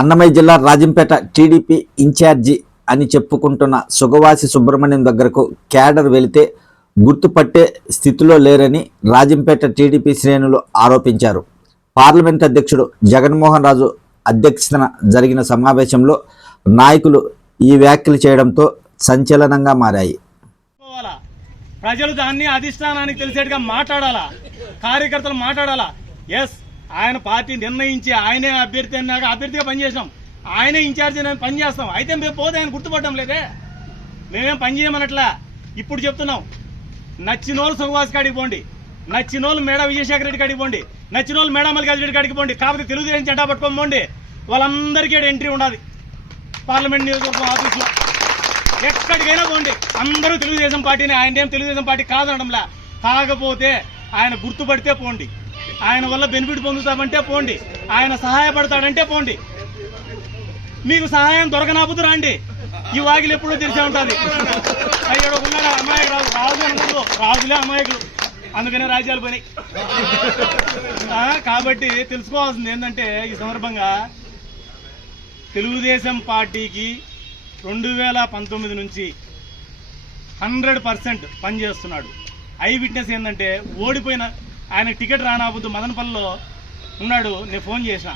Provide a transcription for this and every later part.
అన్నమయ్య జిల్లా Rajampet TDP incharge అని చెప్పుకుంటున్న సుగవాసి సుబ్రహ్మణ్యం దగ్గరకు క్యాడర్ వెళితే గుర్తుపట్టే స్థితిలో లేరని రాజంపేట టీడీపీ శ్రేణులు ఆరోపించారు. పార్లమెంట్ అధ్యక్షుడు జగన్మోహన్ రాజు అధ్యక్షతన జరిగిన సమావేశంలో నాయకులు ఈ వ్యాఖ్యలు చేయడంతో సంచలనంగా మారాయి. ప్రజలు దాన్ని అధిష్టానానికి తెలిసేట్టుగా మాట్లాడాలా? కార్యకర్తలు మాట్లాడాలా? ఎస్ ఆయన పార్టీ నిర్ణయించి ఆయనే అభ్యర్థి అన్నాక అభ్యర్థిగా పనిచేసాం ఆయనే ఇన్ఛార్జి మేము పని చేస్తాం. అయితే మేము పోతే ఆయన గుర్తుపడడం లేదే. మేమేం పని చేయమనట్లా? ఇప్పుడు చెప్తున్నాం. నచ్చినోళ్ళు సుఖవాస్ కాడికి పోండి. నచ్చినోళ్ళు మేడ విజయశేఖర రెడ్డి కాడికి పోండి. నచ్చినోళ్ళు మేడ మల్లికార్జున రెడ్డి కాడికి పోండి. కాకపోతే తెలుగుదేశం జెండా పట్టుకొని పోండి. వాళ్ళందరికీ ఎంట్రీ ఉండాలి. పార్లమెంట్ నియోజకవర్గం ఆఫీస్లో. ఎక్కడికైనా పోండి. అందరూ తెలుగుదేశం పార్టీని. ఆయన ఏం తెలుగుదేశం పార్టీ కాదనడంలా. కాకపోతే ఆయన గుర్తుపడితే పోండి. ఆయన వల్ల బెనిఫిట్ పొందుతామంటే పోండి. ఆయన సహాయపడతాడంటే పోండి. మీకు సహాయం దొరకనాపుతూ రండి. ఈ వాకిలు ఎప్పుడూ తెరిచే ఉంటుంది. అయ్యాడు ఉన్నాడు? అమాయకు రాజు రాజు అనుకుంటూ రాజులే అమాయకులు అందుకనే రాజ్యాలు పని కాబట్టి తెలుసుకోవాల్సింది ఏంటంటే ఈ సందర్భంగా తెలుగుదేశం పార్టీకి రెండు వేల పంతొమ్మిది నుంచి హండ్రెడ్ పర్సెంట్ పనిచేస్తున్నాడు. ఐ విట్నెస్ ఏంటంటే ఓడిపోయిన ఆయన టికెట్ రానాబుద్దు మదనపల్లిలో ఉన్నాడు నేను ఫోన్ చేసిన.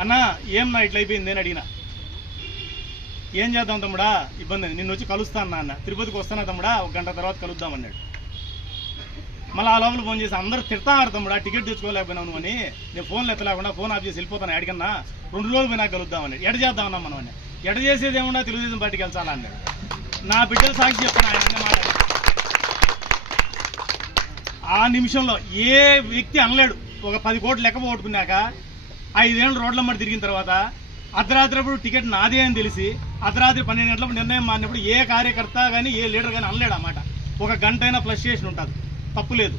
అన్న ఏం నా ఇట్లా అయిపోయింది? నేను అడిగిన. ఏం చేద్దాం తమ్ముడా? ఇబ్బంది నిన్ను వచ్చి కలుస్తాను నాన్న తిరుపతికి వస్తానా తమ్ముడా? ఒక గంట తర్వాత కలుద్దాం అన్నాడు. మళ్ళీ ఆ లోపల ఫోన్ చేసి అందరూ తిడతారు తమ్ముడా టికెట్ తెచ్చుకోలేకపోయినాను అని. నేను ఫోన్లు ఎత్తలేకుండా ఫోన్ ఆఫ్ చేసి వెళ్ళిపోతాను. ఎడికన్నా రెండు రోజులు పోయినా కలుద్దామని ఎడ చేద్దామన్నా మనం అని. ఎడ చేసేది ఏమన్నా తెలుగుదేశం పార్టీకి వెళ్తాలా అన్నాడు. నా బిడ్డలు సాక్షి చెప్పాను ఆయన మాట. ఆ నిమిషంలో ఏ వ్యక్తి అనలేడు. ఒక పది కోట్లు లెక్క పోగొట్టుకున్నాక ఐదేళ్ళు రోడ్ల మట్టి తిరిగిన తర్వాత అర్ధరాత్రిప్పుడు టికెట్ నాదే అని తెలిసి అర్ధరాత్రి పన్నెండు గంటలప్పుడు నిర్ణయం మారినప్పుడు ఏ కార్యకర్త కానీ ఏ లీడర్ కానీ అనలేడు అన్నమాట ఒక గంట అయినా ఫ్లష్ చేసి ఉంటుంది తప్పు లేదు.